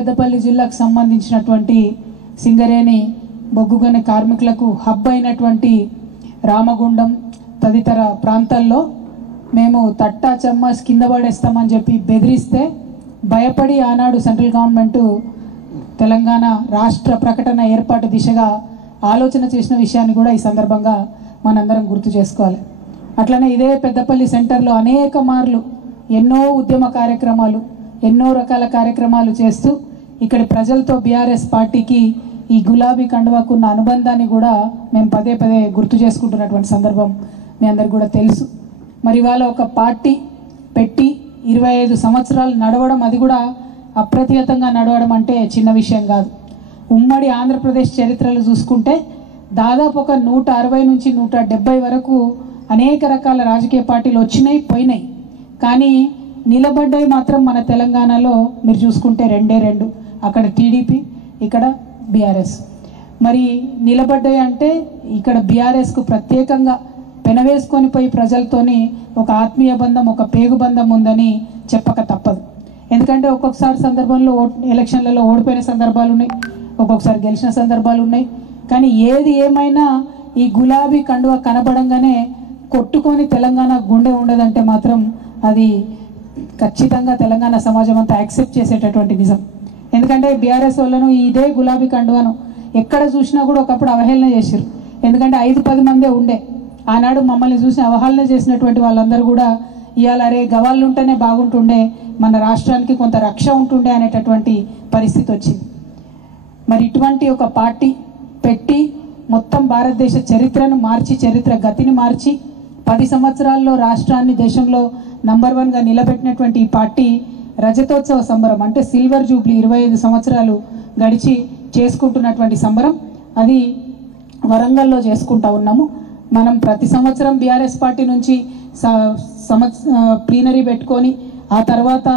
పెద్దపల్లి జిల్లాకు సంబంధించినటువంటి సింగరేణి బొగ్గుగని కార్మికులకు హబ్ అయినటువంటి రామగుండం తదితర ప్రాంతాల్లో మేము తట్టా చెమ్మస్ కింద పడేస్తామని చెప్పి బెదిరిస్తే భయపడి ఆనాడు సెంట్రల్ గవర్నమెంట్ తెలంగాణ రాష్ట్ర ప్రకటన ఏర్పాటు దిశగా ఆలోచన చేసిన విషయాన్ని కూడా ఈ సందర్భంగా మనందరం గుర్తు చేసుకోవాలి. అట్లనే ఇదే పెద్దపల్లి సెంటర్లో అనేక మార్లు ఎన్నో ఉద్యమ కార్యక్రమాలు ఎన్నో రకాల కార్యక్రమాలు చేస్తూ ఇక్కడి ప్రజలతో బీఆర్ఎస్ పార్టీకి ఈ గులాబీ కండువాకున్న అనుబంధాన్ని కూడా మేము పదే పదే గుర్తు చేసుకుంటున్నటువంటి సందర్భం మీ అందరికీ కూడా తెలుసు. మరి ఇవాళ ఒక పార్టీ పెట్టి 25 సంవత్సరాలు నడవడం, అది కూడా అప్రతిహతంగా నడవడం అంటే చిన్న విషయం కాదు. ఉమ్మడి ఆంధ్రప్రదేశ్ చరిత్రలు చూసుకుంటే దాదాపు ఒక 160 నుంచి 170 వరకు అనేక రకాల రాజకీయ పార్టీలు వచ్చినాయి పోయినాయి, కానీ నిలబడ్డాయి మాత్రం మన తెలంగాణలో మీరు చూసుకుంటే రెండు, అక్కడ టీడీపీ ఇక్కడ బీఆర్ఎస్. మరి నిలబడ్డాయి అంటే ఇక్కడ బీఆర్ఎస్కు ప్రత్యేకంగా పెనవేసుకొని పోయి ప్రజలతోని ఒక ఆత్మీయ బంధం, ఒక పేగు బంధం ఉందని చెప్పక తప్పదు. ఎందుకంటే ఒక్కొక్కసారి సందర్భంలో ఎలక్షన్లలో ఓడిపోయిన సందర్భాలు ఉన్నాయి, ఒక్కొక్కసారి గెలిచిన సందర్భాలు ఉన్నాయి. కానీ ఏది ఏమైనా ఈ గులాబీ కండువ కనబడంగానే కొట్టుకొని తెలంగాణ గుండె ఉండదంటే మాత్రం అది ఖచ్చితంగా తెలంగాణ సమాజం అంతా యాక్సెప్ట్ చేసేటటువంటి నిజం. ఎందుకంటే బీఆర్ఎస్ వాళ్ళను ఇదే గులాబీ కండువను ఎక్కడ చూసినా కూడా ఒకప్పుడు అవహేళన చేశారు. ఎందుకంటే 5-10 మందే ఉండే. ఆనాడు మమ్మల్ని చూసి అవహేళన చేసినటువంటి వాళ్ళందరూ కూడా ఇవాళ అరే గవాళ్ళు ఉంటేనే బాగుంటుండే, మన రాష్ట్రానికి కొంత రక్ష ఉంటుండే అనేటటువంటి పరిస్థితి వచ్చింది. మరి ఇటువంటి ఒక పార్టీ పెట్టి మొత్తం భారతదేశ చరిత్రను మార్చి, చరిత్ర గతిని మార్చి 10 సంవత్సరాల్లో రాష్ట్రాన్ని దేశంలో నంబర్ 1గా నిలబెట్టినటువంటి ఈ పార్టీ రజతోత్సవ సంబరం అంటే సిల్వర్ జూబ్లీ 25 సంవత్సరాలు గడిచి చేసుకుంటున్నటువంటి సంబరం అది వరంగల్లో చేసుకుంటా ఉన్నాము. మనం ప్రతి సంవత్సరం బీఆర్ఎస్ పార్టీ నుంచి ప్లీనరీ పెట్టుకొని ఆ తర్వాత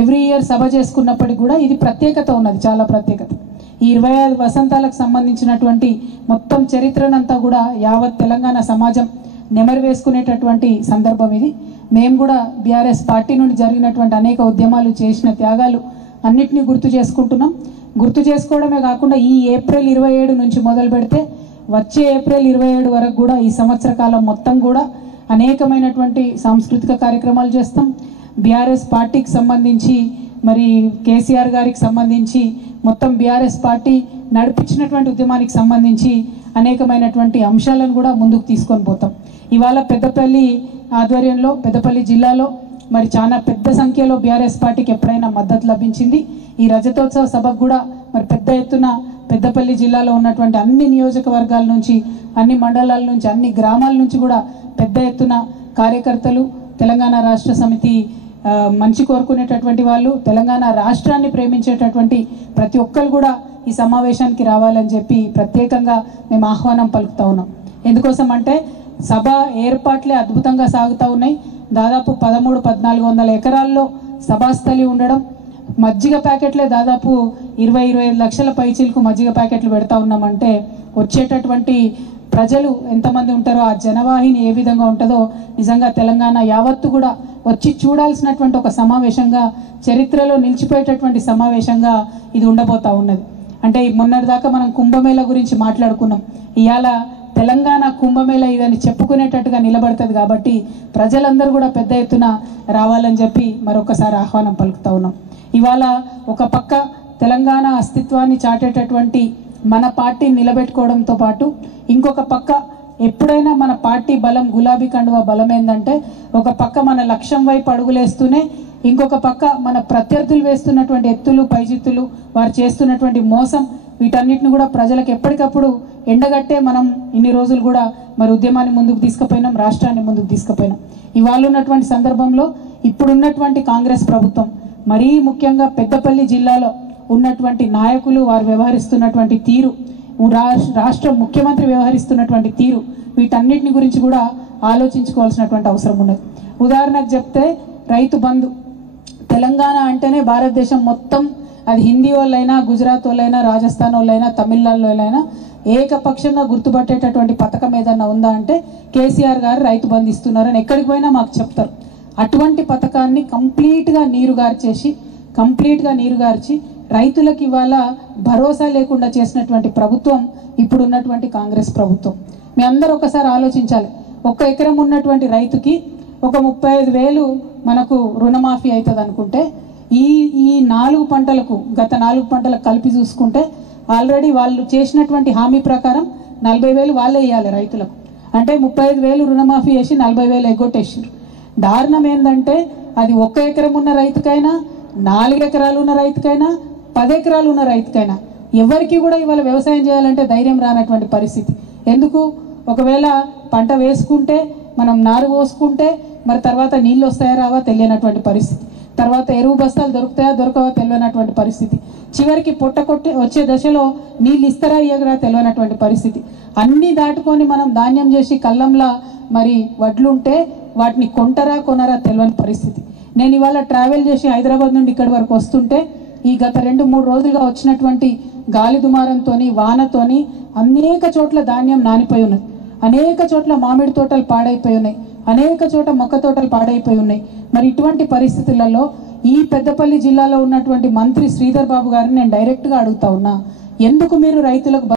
ఎవ్రీ ఇయర్ సభ చేసుకున్నప్పటికీ కూడా ఇది ప్రత్యేకత ఉన్నది, చాలా ప్రత్యేకత. ఈ 25 వసంతాలకు సంబంధించినటువంటి మొత్తం చరిత్రనంతా కూడా యావత్ తెలంగాణ సమాజం నెమరు వేసుకునేటటువంటి సందర్భం ఇది. మేము కూడా బీఆర్ఎస్ పార్టీ నుండి జరిగినటువంటి అనేక ఉద్యమాలు చేసిన త్యాగాలు అన్నిటినీ గుర్తు చేసుకుంటున్నాం. గుర్తు చేసుకోవడమే కాకుండా ఈ ఏప్రిల్ 27 నుంచి మొదలు పెడితే వచ్చే ఏప్రిల్ 27 వరకు కూడా ఈ సంవత్సర కాలం మొత్తం కూడా అనేకమైనటువంటి సాంస్కృతిక కార్యక్రమాలు చేస్తాం. బీఆర్ఎస్ పార్టీకి సంబంధించి మరి కేసీఆర్ గారికి సంబంధించి మొత్తం బీఆర్ఎస్ పార్టీ నడిపించినటువంటి ఉద్యమానికి సంబంధించి అనేకమైనటువంటి అంశాలను కూడా ముందుకు తీసుకొని పోతాం. ఇవాళ పెద్దపల్లి ఆధ్వర్యంలో పెద్దపల్లి జిల్లాలో మరి చాలా పెద్ద సంఖ్యలో బీఆర్ఎస్ పార్టీకి ఎప్పుడైనా మద్దతు లభించింది. ఈ రజతోత్సవ సభకు కూడా మరి పెద్ద ఎత్తున పెద్దపల్లి జిల్లాలో ఉన్నటువంటి అన్ని నియోజకవర్గాల నుంచి, అన్ని మండలాల నుంచి, అన్ని గ్రామాల నుంచి కూడా పెద్ద ఎత్తున కార్యకర్తలు, తెలంగాణ రాష్ట్ర సమితి మంచి కోరుకునేటటువంటి వాళ్ళు, తెలంగాణ రాష్ట్రాన్ని ప్రేమించేటటువంటి ప్రతి ఒక్కరు కూడా ఈ సమావేశానికి రావాలని చెప్పి ప్రత్యేకంగా మేము ఆహ్వానం పలుకుతా ఉన్నాం. ఎందుకోసం అంటే సభ ఏర్పాట్లే అద్భుతంగా సాగుతూ ఉన్నాయి. దాదాపు 1300-1400 ఎకరాల్లో సభాస్థలి ఉండడం, మజ్జిగ ప్యాకెట్లే దాదాపు 20-25 లక్షల పైచీలకు మజ్జిగ ప్యాకెట్లు పెడతా ఉన్నామంటే వచ్చేటటువంటి ప్రజలు ఎంతమంది ఉంటారో, ఆ జనవాహిని ఏ విధంగా ఉంటుందో నిజంగా తెలంగాణ యావత్తు కూడా వచ్చి చూడాల్సినటువంటి ఒక సమావేశంగా, చరిత్రలో నిలిచిపోయేటటువంటి సమావేశంగా ఇది ఉండబోతా ఉన్నది. అంటే మొన్నటిదాకా మనం కుంభమేళ గురించి మాట్లాడుకున్నాం. ఇవాళ తెలంగాణ కుంభమేళ ఇదని చెప్పుకునేటట్టుగా నిలబడుతుంది. కాబట్టి ప్రజలందరూ కూడా పెద్ద ఎత్తున రావాలని చెప్పి మరొకసారి ఆహ్వానం పలుకుతా ఉన్నాం. ఇవాళ ఒక పక్క తెలంగాణ అస్తిత్వాన్ని చాటేటటువంటి మన పార్టీని నిలబెట్టుకోవడంతో పాటు ఇంకొక పక్క ఎప్పుడైనా మన పార్టీ బలం, గులాబీ కండువా బలం ఏంటంటే ఒక పక్క మన లక్ష్యం వైపు అడుగులేస్తూనే ఇంకొక పక్క మన ప్రత్యర్థులు వేస్తున్నటువంటి ఎత్తులు, పైజిత్తులు, వారు చేస్తున్నటువంటి మోసం, వీటన్నిటిని కూడా ప్రజలకు ఎప్పటికప్పుడు ఎండగట్టే మనం ఇన్ని రోజులు కూడా మరి ఉద్యమాన్ని ముందుకు తీసుకుపోయినాం, రాష్ట్రాన్ని ముందుకు తీసుకుపోయినాం. ఇవాళ ఉన్నటువంటి సందర్భంలో ఇప్పుడున్నటువంటి కాంగ్రెస్ ప్రభుత్వం, మరీ ముఖ్యంగా పెద్దపల్లి జిల్లాలో ఉన్నటువంటి నాయకులు, వారు వ్యవహరిస్తున్నటువంటి తీరు, రాష్ట్ర ముఖ్యమంత్రి వ్యవహరిస్తున్నటువంటి తీరు, వీటన్నిటిని గురించి కూడా ఆలోచించుకోవాల్సినటువంటి అవసరం ఉన్నది. ఉదాహరణకు చెప్తే రైతు బంధు, తెలంగాణ అంటేనే భారతదేశం మొత్తం, అది హిందీ వాళ్ళైనా, గుజరాత్ వాళ్ళైనా, రాజస్థాన్ వాళ్ళైనా, తమిళనాడు వాళ్ళైనా ఏకపక్షంగా గుర్తుపట్టేటటువంటి పథకం ఏదన్నా ఉందా అంటే కేసీఆర్ గారు రైతు బంధు ఇస్తున్నారని ఎక్కడికి పోయినా మాకు చెప్తారు. అటువంటి పథకాన్ని కంప్లీట్గా నీరుగార్చి రైతులకు ఇవాళ భరోసా లేకుండా చేసినటువంటి ప్రభుత్వం ఇప్పుడున్నటువంటి కాంగ్రెస్ ప్రభుత్వం. మీ అందరూ ఒకసారి ఆలోచించాలి. 1 ఎకరం ఉన్నటువంటి రైతుకి ఒక 35,000 మనకు రుణమాఫీ అవుతుంది అనుకుంటే ఈ 4 పంటలకు గత 4 పంటలకు కలిపి చూసుకుంటే ఆల్రెడీ వాళ్ళు చేసినటువంటి హామీ ప్రకారం 40,000 వాళ్ళే ఇవ్వాలి రైతులకు. అంటే 35,000 రుణమాఫీ చేసి 40,000 ఎగ్గొట్టేసారు. దారుణం ఏంటంటే అది 1 ఎకరం ఉన్న రైతుకైనా 4 ఎకరాలు ఉన్న రైతుకైనా 10 ఎకరాలు ఉన్న రైతుకైనా ఎవరికి కూడా ఇవాళ వ్యవసాయం చేయాలంటే ధైర్యం రానటువంటి పరిస్థితి. ఎందుకు? ఒకవేళ పంట వేసుకుంటే మనం నారు పోసుకుంటే మరి తర్వాత నీళ్ళు వస్తాయా రావా తెలియనటువంటి పరిస్థితి, తర్వాత ఎరువు బస్తాలు దొరుకుతాయా దొరకవా తెలియనటువంటి పరిస్థితి, చివరికి పొట్ట కొట్టి వచ్చే దశలో నీళ్ళు ఇస్తారా ఇయ్యగరా తెలియనటువంటి పరిస్థితి. అన్నీ దాటుకొని మనం ధాన్యం చేసి కళ్ళంలా మరి వడ్లుంటే వాటిని కొంటరా కొనరా తెలియని పరిస్థితి. నేను ఇవాళ ట్రావెల్ చేసి హైదరాబాద్ నుండి ఇక్కడి వరకు వస్తుంటే ఈ గత 2-3 రోజులుగా వచ్చినటువంటి గాలి దుమారంతోని వానతోని అనేక చోట్ల ధాన్యం నానిపోయి ఉన్నది, అనేక చోట్ల మామిడి తోటలు పాడైపోయి ఉన్నాయి, అనేక చోట్ల మొక్క తోటలు పాడైపోయి ఉన్నాయి. మరి ఇటువంటి పరిస్థితులలో ఈ పెద్దపల్లి జిల్లాలో ఉన్నటువంటి మంత్రి శ్రీధర్ బాబు గారిని నేను డైరెక్ట్గా అడుగుతా ఉన్నా, ఎందుకు మీరు రైతులకు